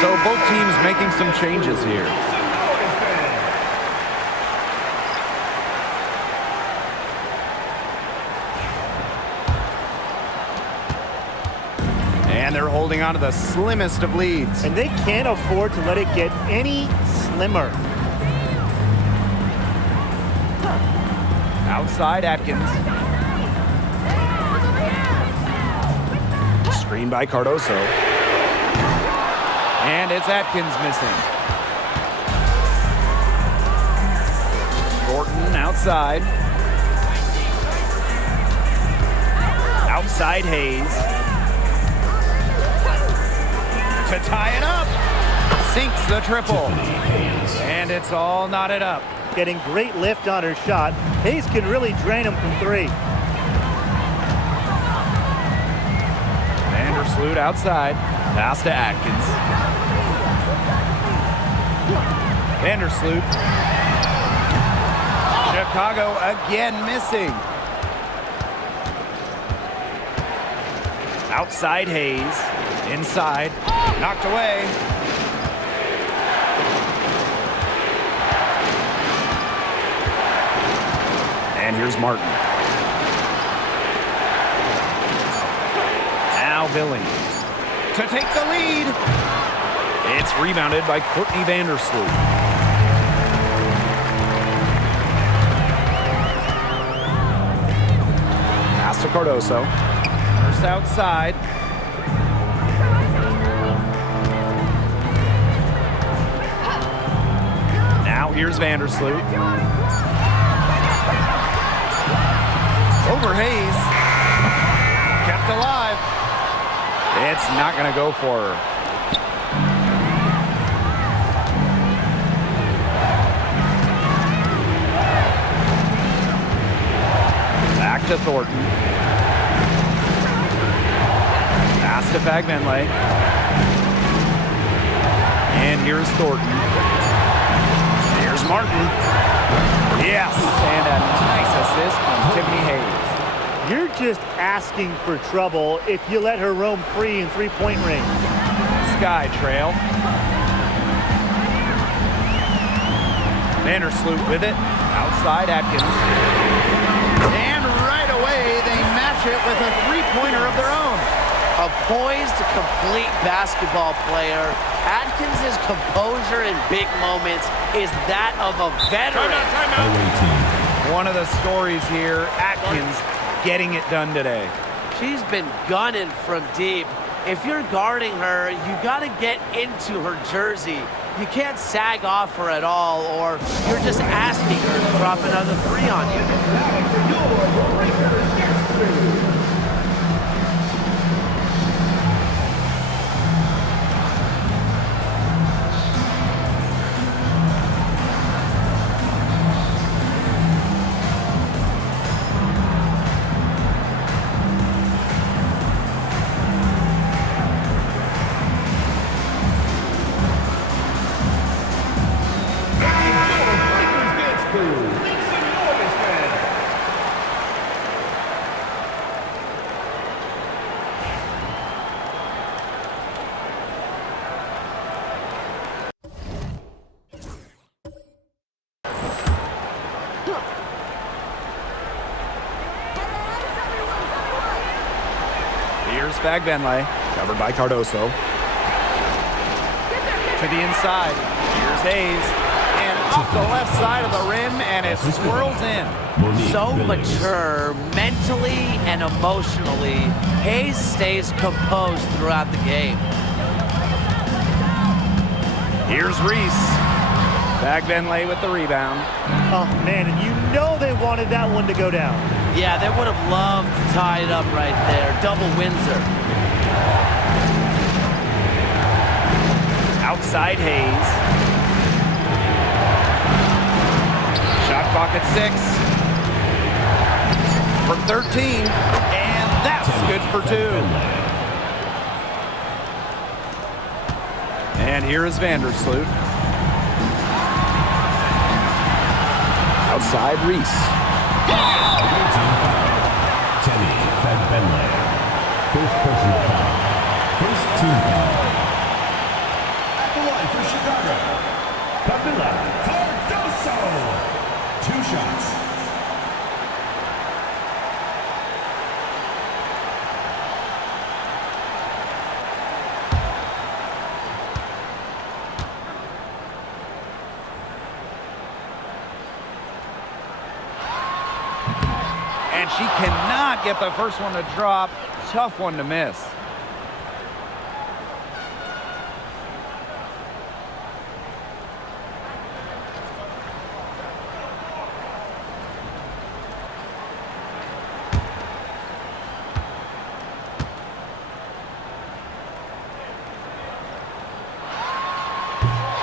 So both teams making some changes here. And they're holding on to the slimmest of leads. And they can't afford to let it get any slimmer. Outside Atkins. Screen by Cardoso. And it's Atkins missing. Thornton outside. Outside Hayes. To tie it up. Sinks the triple. And it's all knotted up. Getting great lift on her shot. Hayes can really drain him from 3. Vandersloot outside. Pass to Atkins. Vandersloot. Chicago again missing. Outside Hayes. Inside. Knocked away. And here's Martin. Now Billing. To take the lead. It's rebounded by Courtney Vandersloot. Pass to Cardoso. First outside. Now here's Vandersloot. Over Hayes. Kept alive. It's not going to go for her. Back to Thornton. Pass to Fagbenley. And here's Thornton. Here's Martin. Yes, and a nice assist from Tiffany Hayes. You're just asking for trouble if you let her roam free in three-point range. Sky trail. Vandersloot with it. Outside Atkins. And right away, they match it with a three-pointer of their own. A poised, complete basketball player. Atkins' composure in big moments is that of a veteran. One of the stories here, Atkins getting it done today. She's been gunning from deep. If you're guarding her, you got to get into her jersey. You can't sag off her at all, or you're just asking her to drop another three on you. Here's Fagbenle, Covered by Cardoso. to the inside. Here's Hayes. And off the left side of the rim, and it swirls in. So mature mentally and emotionally. Hayes stays composed throughout the game. Here's Reese. Fagbenle with the rebound. Oh, man, and you know they wanted that one to go down. Yeah, they would have loved to tie it up right there. Double Windsor. Outside Hayes. Shot clock at 6. From 13. And that's good for 2. And here is Vandersloot. Outside Reese. Tenny Fagbenle. First personal foul. First team foul. At the line for Chicago. Fagbenle. Cardoso. 2 shots. And she cannot get the first one to drop. Tough one to miss.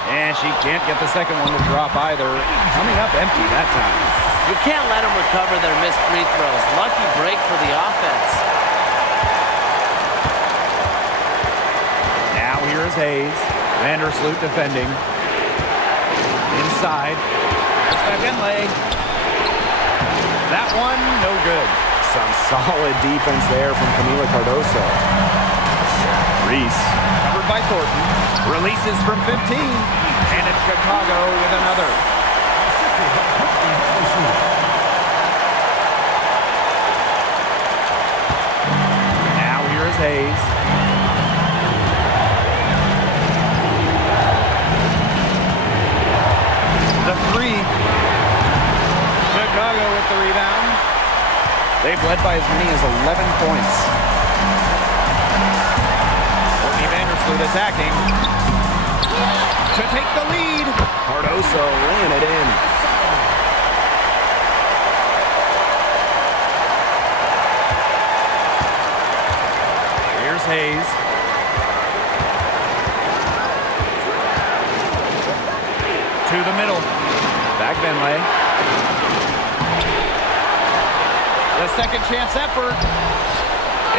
And she can't get the second one to drop either. Coming up empty that time. You can't let them recover their missed free throws. Lucky break for the offense. Now here is Hayes. Vandersloot defending. Inside. It's Fagbenle. That one, no good. Some solid defense there from Camila Cardoso. Reese, covered by Thornton. Releases from 15. And it's Chicago with another. Now here is Hayes. The 3. Chicago with the rebound. They've led by as many as 11 points. Courtney Vandersloot attacking to take the lead. Cardoso laying it in. Hayes. To the middle. Fagbenle. The second chance effort.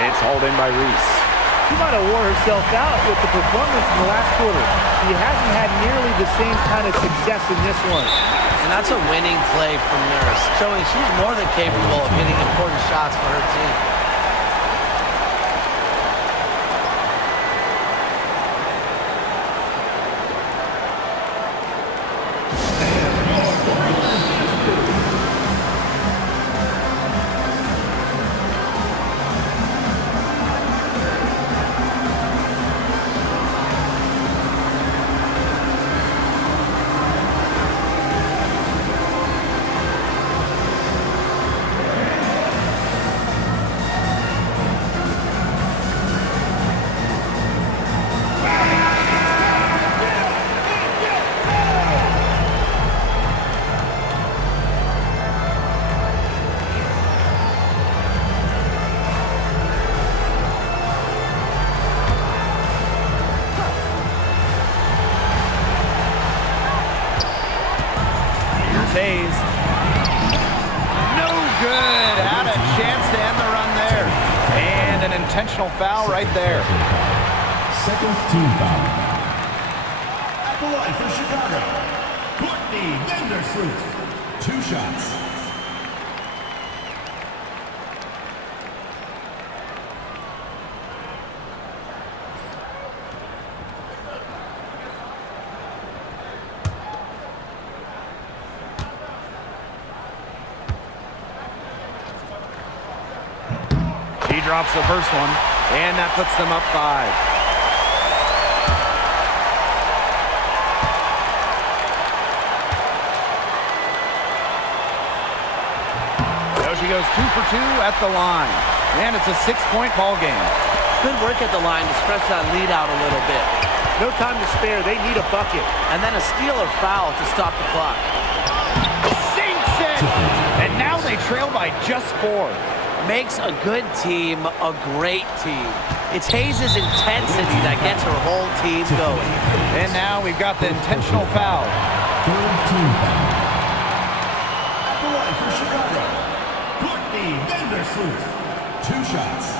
It's hauled in by Reese. She might have wore herself out with the performance in the last quarter. She hasn't had nearly the same kind of success in this one. And that's a winning play from Nurse, showing she's more than capable of hitting important shots for her team. Hayes. No good. Had a chance to end the run there. And an intentional foul right there. Second team foul. At the line for Chicago, Courtney Vandersloot. 2 shots. He drops the first one, and that puts them up 5. So she goes 2 for 2 at the line, and it's a 6-point ball game. Good work at the line to stretch that lead out a little bit. No time to spare. They need a bucket. And then a steal or foul to stop the clock. Sinks it! And now they trail by just 4. Makes a good team a great team. It's Hayes' intensity that gets her whole team going. And now we've got the intentional foul. Third team foul. At the line for Chicago, Courtney Vandersloot. 2 shots.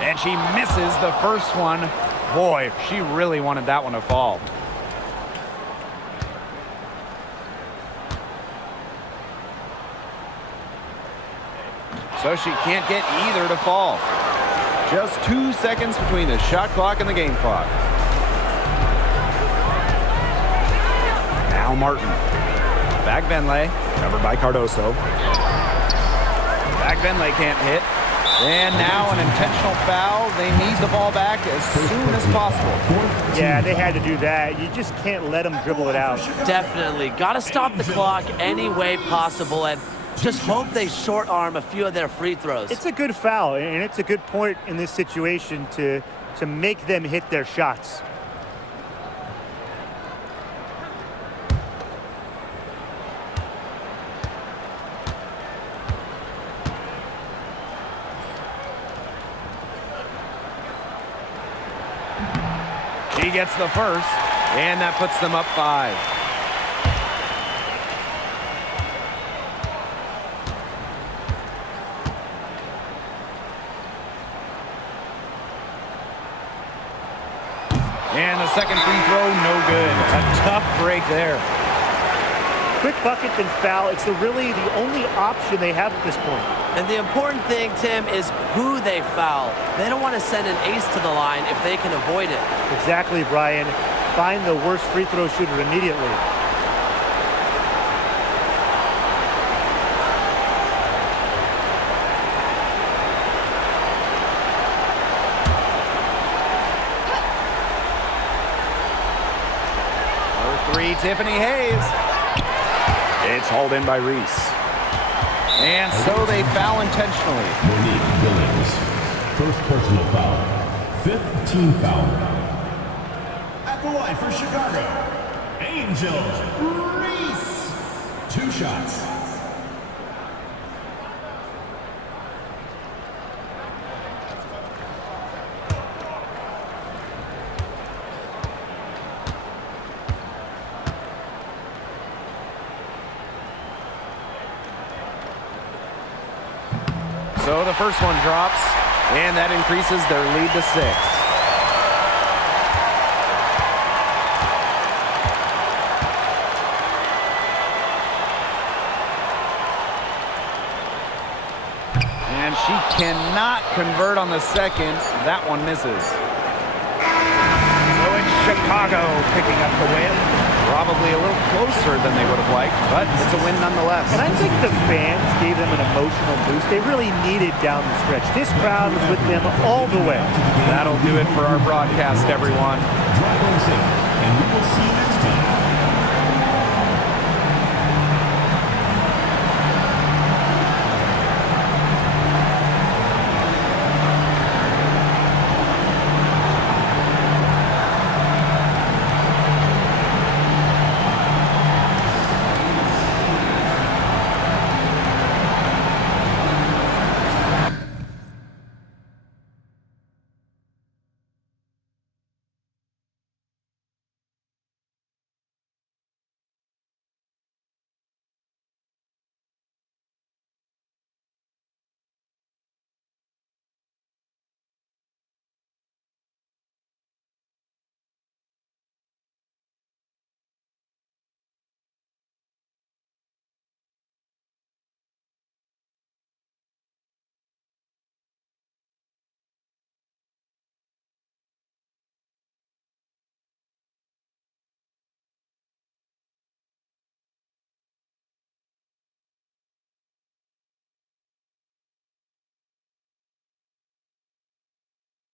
And she misses the first one. Boy, she really wanted that one to fall. So she can't get either to fall. Just 2 seconds between the shot clock and the game clock. Now Martin. Back Venlay. Covered by Cardoso. Back Venlay can't hit. And now an intentional foul. They need the ball back as soon as possible. Yeah, they had to do that. You just can't let them dribble it out. Definitely. Got to stop the clock any way possible and just hope they short arm a few of their free throws. It's a good foul, and it's a good point in this situation to make them hit their shots. She gets the first, and that puts them up 5. And the second free throw, no good. A tough break there. Quick bucket then foul. It's really the only option they have at this point. And the important thing, Tim, is who they foul. They don't want to send an ace to the line if they can avoid it. Exactly, Brian. Find the worst free throw shooter immediately. For 3, Tiffany Hayes. It's hauled in by Reese. And so they foul intentionally. Monique Billings. First personal foul. 5th team foul. At the line for Chicago, Angel Reese. 2 shots. So the first one drops, and that increases their lead to 6. And she cannot convert on the second. That one misses. So it's Chicago picking up the win. Probably a little closer than they would have liked, but it's a win nonetheless. And I think the fans gave them an emotional boost they really needed down the stretch. This crowd was with them all the way. That'll do it for our broadcast, everyone. Drive on 6.